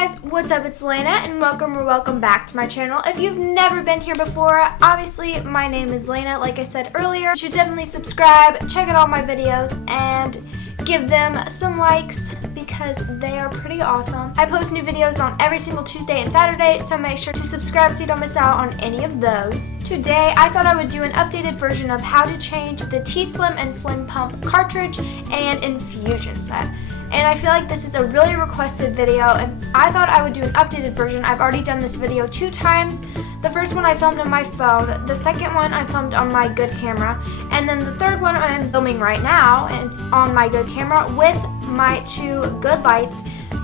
guys, what's up? It's Laina and welcome back to my channel. If you've never been here before, obviously my name is Laina, like I said earlier. You should definitely subscribe, check out all my videos, and give them some likes because they are pretty awesome. I post new videos on every single Tuesday and Saturday, so make sure to subscribe so you don't miss out on any of those. Today, I thought I would do an updated version of how to change the T-Slim and Slim Pump cartridge and infusion set. And I feel like this is a really requested video, and I thought I would do an updated version. I've already done this video 2 times. The first one I filmed on my phone, the second one I filmed on my good camera, and then the third one I'm filming right now, and it's on my good camera with my 2 good lights.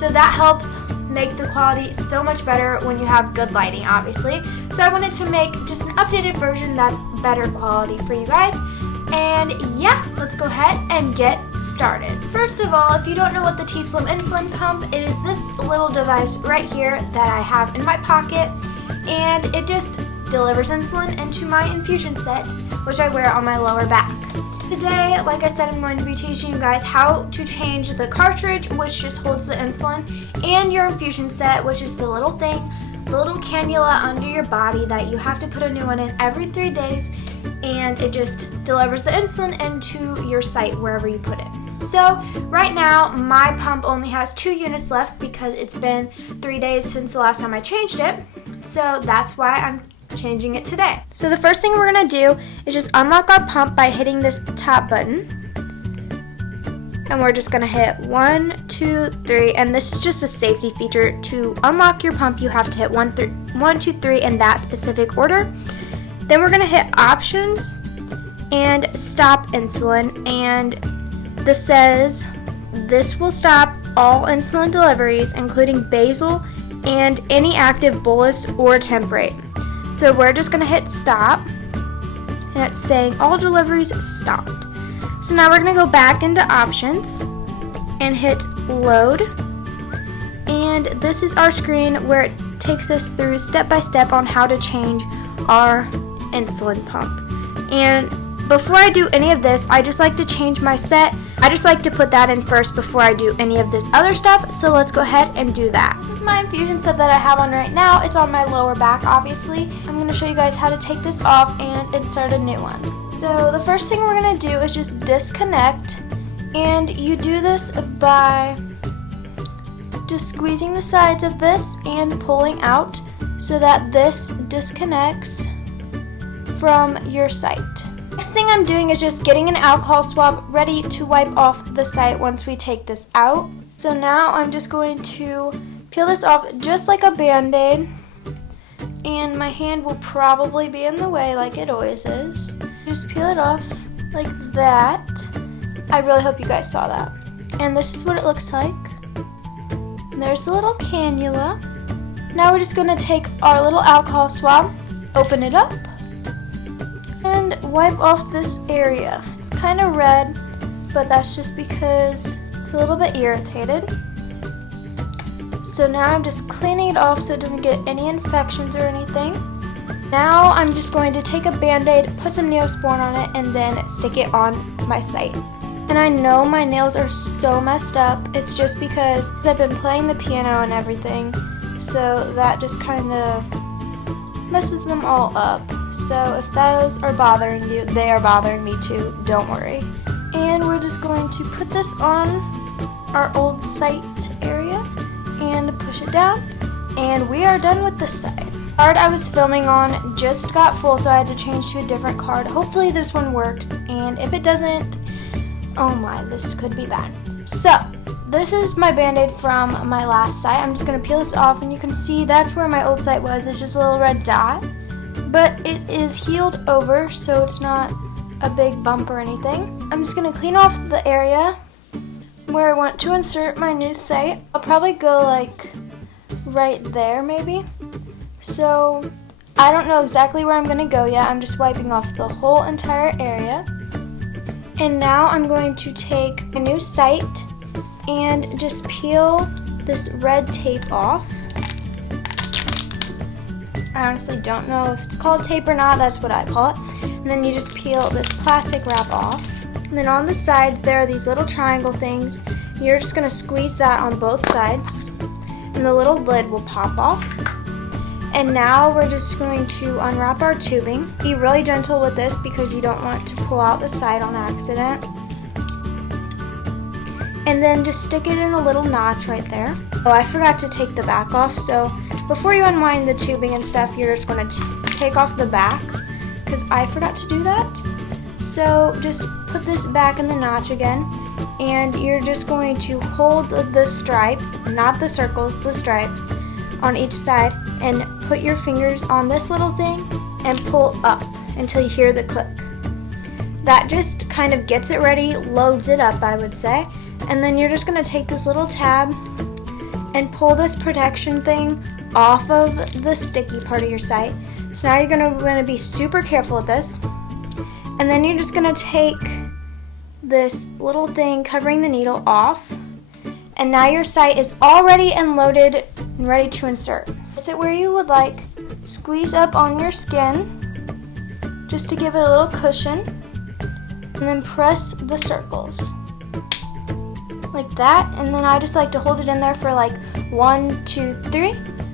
So that helps make the quality so much better when you have good lighting, obviously. So I wanted to make just an updated version that's better quality for you guys. And yeah, let's go ahead and get started. First of all, if you don't know what the T-Slim Insulin Pump, it is this little device right here that I have in my pocket, and it just delivers insulin into my infusion set, which I wear on my lower back. Today, like I said, I'm going to be teaching you guys how to change the cartridge, which just holds the insulin, and your infusion set, which is the little thing, the little cannula under your body that you have to put a new one in every 3 days, and it just delivers the insulin into your site wherever you put it. So right now my pump only has 2 units left because it's been 3 days since the last time I changed it, so that's why I'm changing it today. So the first thing we're going to do is just unlock our pump by hitting this top button, and we're just going to hit 1, 2, 3, and this is just a safety feature. To unlock your pump you have to hit 1, 2, 3 in that specific order. Then we're going to hit options and stop insulin, and this says this will stop all insulin deliveries including basal and any active bolus or temperate. So we're just going to hit stop, and it's saying all deliveries stopped. So now we're going to go back into options and hit load, and this is our screen where it takes us through step by step on how to change our insulin pump. And before I do any of this, I just like to change my set. I just like to put that in first before I do any of this other stuff, so let's go ahead and do that. This is my infusion set that I have on right now. It's on my lower back, obviously. I'm going to show you guys how to take this off and insert a new one. So the first thing we're going to do is just disconnect, and you do this by just squeezing the sides of this and pulling out so that this disconnects from your site. Next thing I'm doing is just getting an alcohol swab ready to wipe off the site once we take this out. So now I'm just going to peel this off just like a band-aid, and my hand will probably be in the way like it always is. Just peel it off like that. I really hope you guys saw that. And this is what it looks like. There's a little cannula. Now we're just going to take our little alcohol swab, open it up, and wipe off this area. It's kind of red, but that's just because it's a little bit irritated. So now I'm just cleaning it off so it doesn't get any infections or anything. Now I'm just going to take a band-aid, put some Neosporin on it, and then stick it on my site. And I know my nails are so messed up. It's just because I've been playing the piano and everything, so that just kind of messes them all up. So if those are bothering you, they are bothering me too, don't worry. And we're just going to put this on our old site area and push it down, and we are done with this side. The card I was filming on just got full, so I had to change to a different card. Hopefully this one works, and if it doesn't, oh my, this could be bad. So this is my band-aid from my last site. I'm just going to peel this off, and you can see that's where my old site was. It's just a little red dot, but it is healed over, so it's not a big bump or anything. I'm just going to clean off the area where I want to insert my new site. I'll probably go like right there maybe. So I don't know exactly where I'm going to go yet. I'm just wiping off the whole entire area. And now I'm going to take a new site and just peel this red tape off. I honestly don't know if it's called tape or not. That's what I call it. And then you just peel this plastic wrap off. And then on the side there are these little triangle things. You're just going to squeeze that on both sides. and the little lid will pop off. And now we're just going to unwrap our tubing. Be really gentle with this because you don't want to pull out the side on accident. And then just stick it in a little notch right there. Oh, I forgot to take the back off, so before you unwind the tubing and stuff, you're just going to take off the back because I forgot to do that. So just put this back in the notch again, and you're just going to hold the stripes, not the circles, the stripes on each side, and put your fingers on this little thing and pull up until you hear the click. That just kind of gets it ready, loads it up, I would say. And then you're just going to take this little tab and pull this protection thing off of the sticky part of your site. So now you're going to be super careful with this. And then you're just going to take this little thing covering the needle off. And now your site is all ready and loaded and ready to insert. Sit where you would like, squeeze up on your skin just to give it a little cushion, and then press the circles like that. And then I just like to hold it in there for like 1, 2, 3,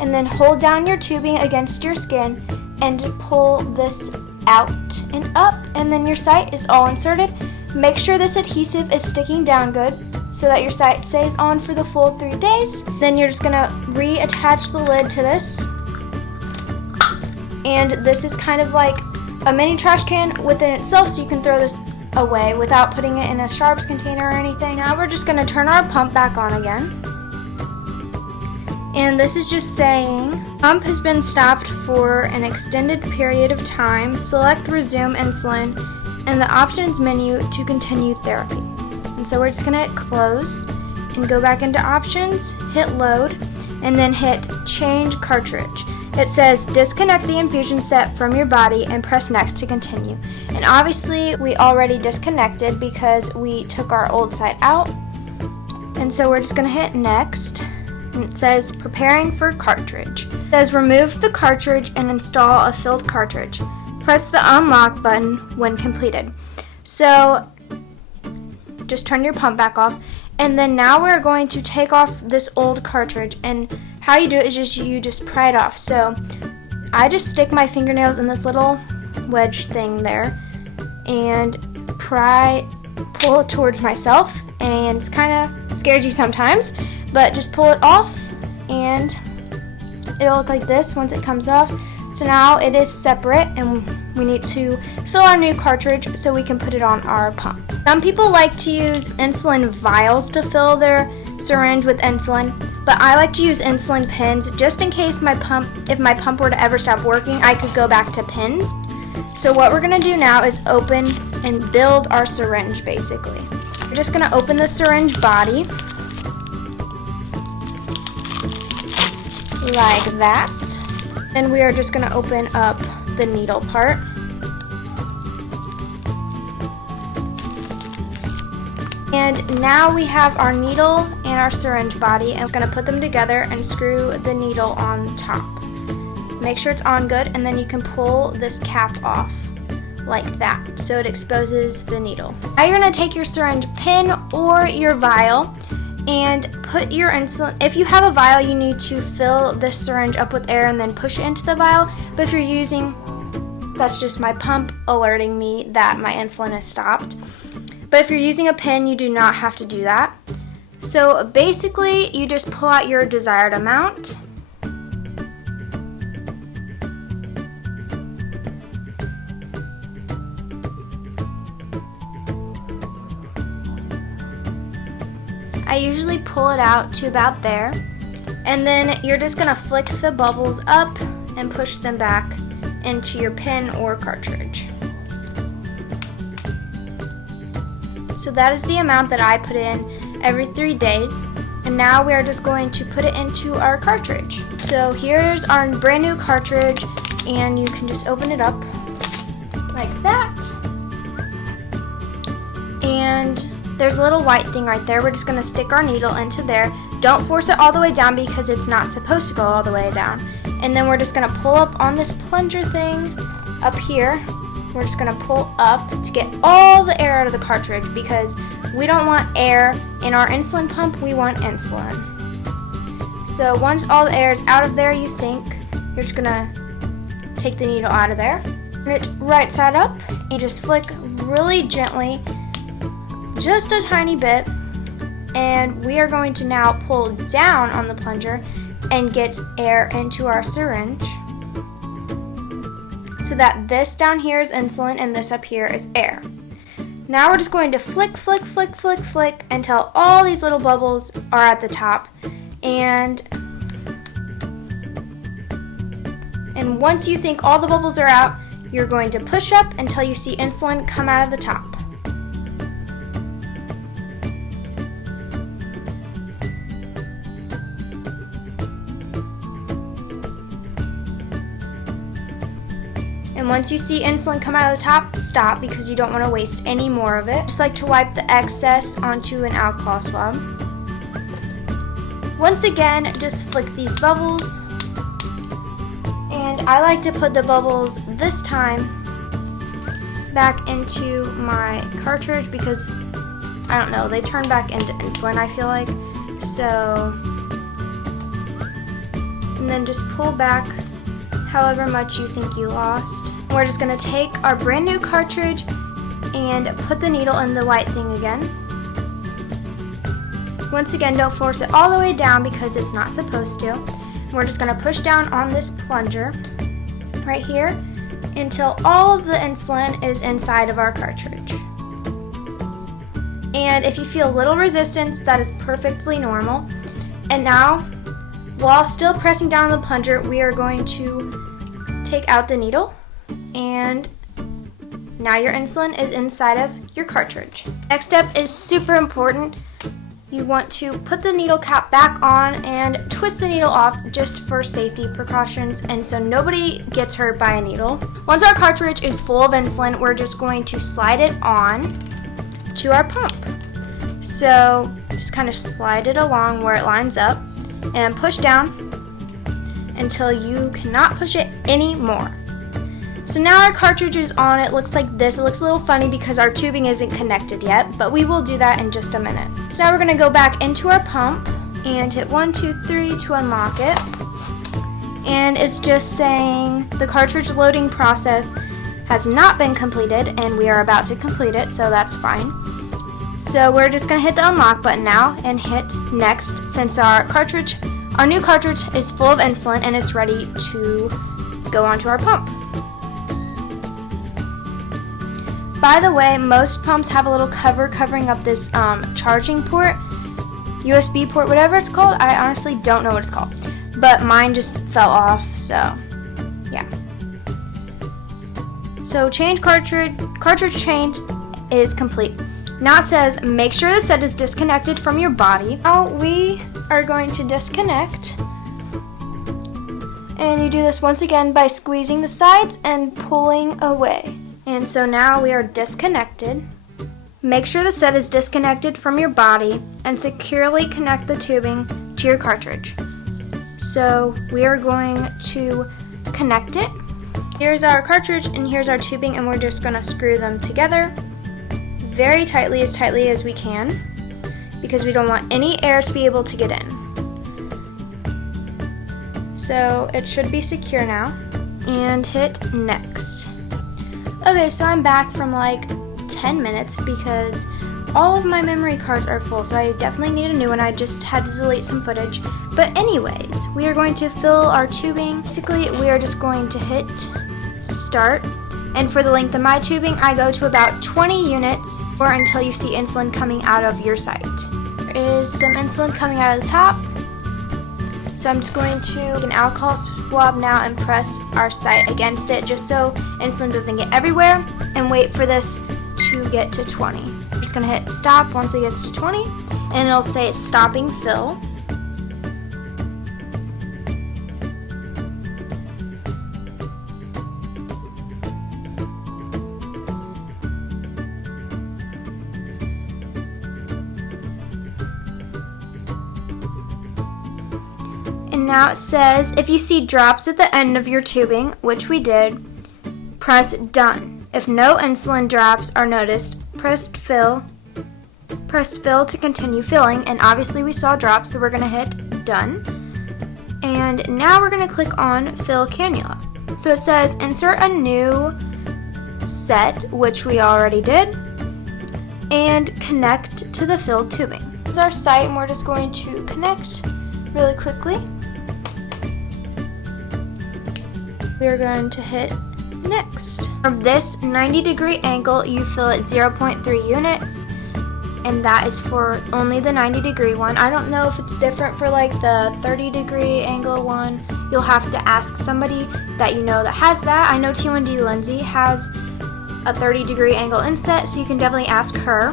and then hold down your tubing against your skin and pull this out and up, and then your site is all inserted. Make sure this adhesive is sticking down good so that your site stays on for the full 3 days. Then you're just gonna reattach the lid to this, and this is kind of like a mini trash can within itself, so you can throw this away without putting it in a sharps container or anything. Now we're just gonna turn our pump back on again, and this is just saying pump has been stopped for an extended period of time. Select resume insulin in the options menu to continue therapy. And so we're just gonna hit close and go back into options, hit load, and then hit change cartridge. It says disconnect the infusion set from your body and press next to continue. And obviously we already disconnected because we took our old site out. And so we're just gonna hit next. And it says preparing for cartridge. It says remove the cartridge and install a filled cartridge. Press the unlock button when completed. So just turn your pump back off, and then now we're going to take off this old cartridge, and how you do it is you just pry it off. So I just stick my fingernails in this little wedge thing there and pull it towards myself, and it's kind of scares you sometimes, but just pull it off and it'll look like this once it comes off. So now it is separate, and we need to fill our new cartridge so we can put it on our pump. Some people like to use insulin vials to fill their syringe with insulin, but I like to use insulin pins just in case if my pump were to ever stop working, I could go back to pins. So what we're gonna do now is open and build our syringe basically. We're just gonna open the syringe body like that. And we are just going to open up the needle part. And now we have our needle and our syringe body, and we're going to put them together and screw the needle on top. Make sure it's on good, and then you can pull this cap off like that so it exposes the needle. Now you're going to take your syringe pin or your vial and put your insulin. If you have a vial, you need to fill the syringe up with air and then push it into the vial. But if you're using, that's just my pump alerting me that my insulin has stopped. But if you're using a pin, you do not have to do that. So basically, you just pull out your desired amount. I usually pull it out to about there, and then you're just going to flick the bubbles up and push them back into your pin or cartridge. So that is the amount that I put in every 3 days, and now we are just going to put it into our cartridge. So here's our brand new cartridge, and you can just open it up like that, and there's a little white thing right there. We're just going to stick our needle into there. Don't force it all the way down because it's not supposed to go all the way down. And then we're just going to pull up on this plunger thing up here. We're just going to pull up to get all the air out of the cartridge because we don't want air in our insulin pump. We want insulin. So once all the air is out of there, you think, you're just gonna take the needle out of there. Turn it right side up and just flick really gently, just a tiny bit. And we are going to now pull down on the plunger and get air into our syringe, so that this down here is insulin and this up here is air. Now we're just going to flick, flick, flick, flick, flick until all these little bubbles are at the top. And once you think all the bubbles are out, you're going to push up until you see insulin come out of the top. And once you see insulin come out of the top, stop, because you don't want to waste any more of it. Just like to wipe the excess onto an alcohol swab. Once again, just flick these bubbles. And I like to put the bubbles this time back into my cartridge because, I don't know, they turn back into insulin, I feel like. So, and then just pull back however much you think you lost. We're just going to take our brand new cartridge and put the needle in the white thing again. Once again, don't force it all the way down because it's not supposed to. We're just going to push down on this plunger right here until all of the insulin is inside of our cartridge. And if you feel little resistance, that is perfectly normal. And now, while still pressing down on the plunger, we are going to take out the needle, and now your insulin is inside of your cartridge. Next step is super important. You want to put the needle cap back on and twist the needle off just for safety precautions and so nobody gets hurt by a needle. Once our cartridge is full of insulin, we're just going to slide it on to our pump. So just kind of slide it along where it lines up and push down until you cannot push it anymore. So now our cartridge is on. It looks like this. It looks a little funny because our tubing isn't connected yet, but we will do that in just a minute. So now we're going to go back into our pump and hit 1, 2, 3 to unlock it. And it's just saying the cartridge loading process has not been completed, and we are about to complete it, so that's fine. So we're just going to hit the unlock button now and hit next, since our new cartridge is full of insulin and it's ready to go onto our pump. By the way, most pumps have a little cover covering up this charging port, USB port, whatever it's called. I honestly don't know what it's called, but mine just fell off, so yeah. So cartridge change is complete. Now it says make sure the set is disconnected from your body. Now we are going to disconnect, and you do this once again by squeezing the sides and pulling away. And so now we are disconnected. Make sure the set is disconnected from your body and securely connect the tubing to your cartridge. So we are going to connect it. Here's our cartridge and here's our tubing, and we're just going to screw them together very tightly as we can, because we don't want any air to be able to get in. So it should be secure now, and hit next. Okay, so I'm back from like 10 minutes because all of my memory cards are full, so I definitely need a new one. I just had to delete some footage. But anyways, we are going to fill our tubing. Basically, we are just going to hit start. And for the length of my tubing, I go to about 20 units or until you see insulin coming out of your site. There is some insulin coming out of the top. So I'm just going to take an alcohol swab now and press our site against it just so insulin doesn't get everywhere, and wait for this to get to 20. I'm just going to hit stop once it gets to 20, and it'll say stopping fill. And now it says, if you see drops at the end of your tubing, which we did, press done. If no insulin drops are noticed, press fill to continue filling, and obviously we saw drops, so we're going to hit done. And now we're going to click on fill cannula. So it says insert a new set, which we already did, and connect to the filled tubing. This is our site, and we're just going to connect really quickly. We're going to hit next. From this 90-degree angle, you fill it 0.3 units, and that is for only the 90-degree one. I don't know if it's different for like the 30-degree angle one. You'll have to ask somebody that you know that has that. I know T1D Lindsay has a 30-degree angle inset, so you can definitely ask her.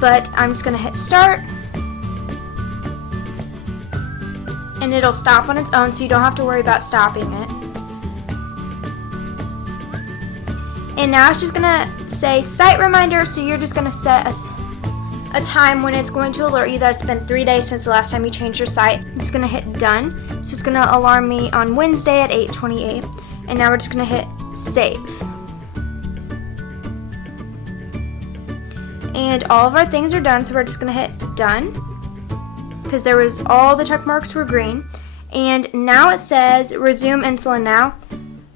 But I'm just gonna hit start, and it'll stop on its own, so you don't have to worry about stopping it. And now it's just gonna say site reminder, so you're just gonna set a time when it's going to alert you that it's been 3 days since the last time you changed your site. I'm just gonna hit done. So it's gonna alarm me on Wednesday at 8:28. And now we're just gonna hit save. And all of our things are done, so we're just gonna hit done, because there was all the check marks were green. And now it says resume insulin now.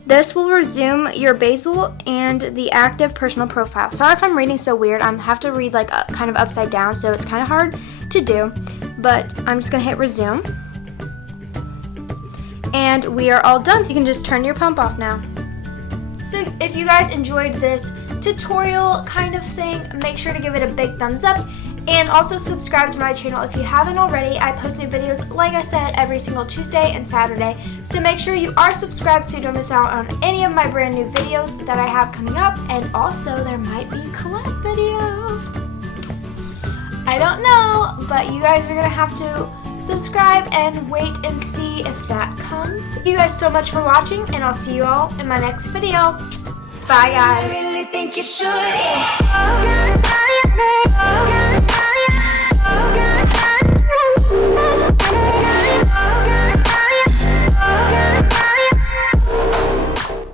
This will resume your basal and the active personal profile. Sorry if I'm reading so weird. I have to read like kind of upside down, so it's kind of hard to do. But I'm just gonna hit resume. And we are all done, so you can just turn your pump off now. So if you guys enjoyed this tutorial kind of thing, make sure to give it a big thumbs up. And also subscribe to my channel if you haven't already. I post new videos, like I said, every single Tuesday and Saturday. So make sure you are subscribed so you don't miss out on any of my brand new videos that I have coming up. And also, there might be a collab video. I don't know, but you guys are going to have to subscribe and wait and see if that comes. Thank you guys so much for watching, and I'll see you all in my next video. Bye, guys. I really think you should.